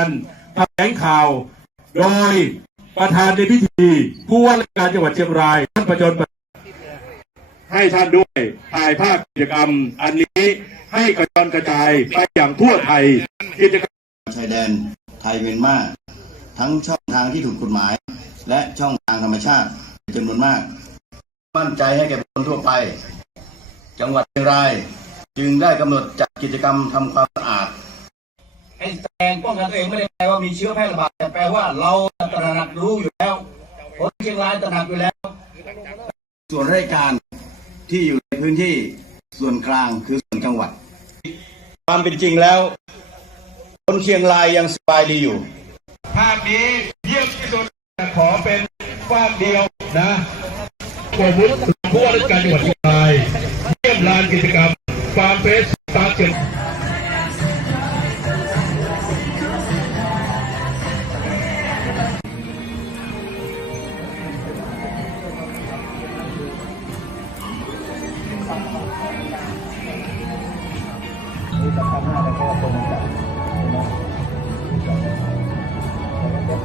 การแถลงข่าว โดยประธานในพิธีผู้ว่าราชการจังหวัดเชียงรายท่านประจนให้ท่านด้วยถ่ายภาพกิจกรรม อันนี้ให้กระจรกระจายไปอย่างทั่วไทยกิจกรรมชายแดนไทยเมียนมาทั้งช่องทางที่ถูกกฎหมาย และช่องทางธรรมชาติจำนวนมาก มั่นใจให้แก่คนทั่วไป จังหวัดเชียงราย จึงได้กำหนดจัดกิจกรรมทำความสะอาด งป้องกันตัวเองไม่ได้แปลว่ามีเชื้อแพร่ระบาดแต่แปลว่าเราตระหนักรู้อยู่แล้วคนเชียงรายตระหนักอยู่แล้ว ส่วนราชการที่อยู่ในพื้นที่ส่วนกลางคือส่วนจังหวัด ความเป็นจริงแล้ว คนเชียงรายยังสบายดีอยู่ภาพนี้เยี่ยมที่สุดขอเป็นภาพเดียวนะกวุฒิผู้ว่าราชการจังหวัดเชียงรายเยี่ยมลานกิจกรรมฟาร์มเฟสตาร์เชียง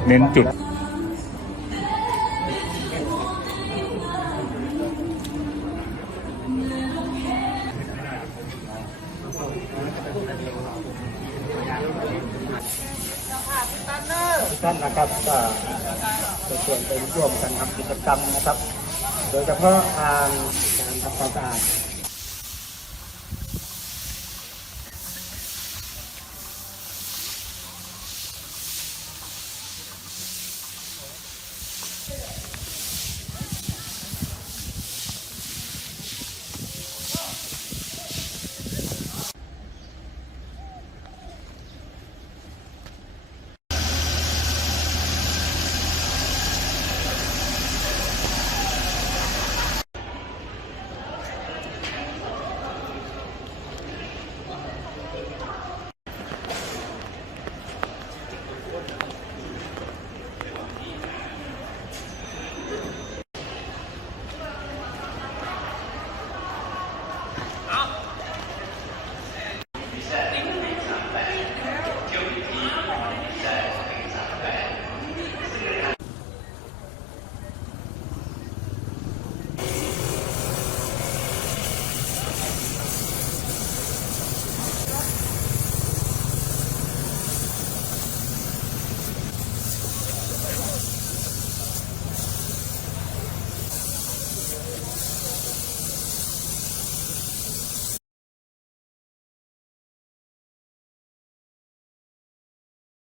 เน้นจุดท่านนะครับก็จะชวนไปร่วมกันทำกิจกรรมนะครับ โดยเฉพาะทางการทำความสะอาด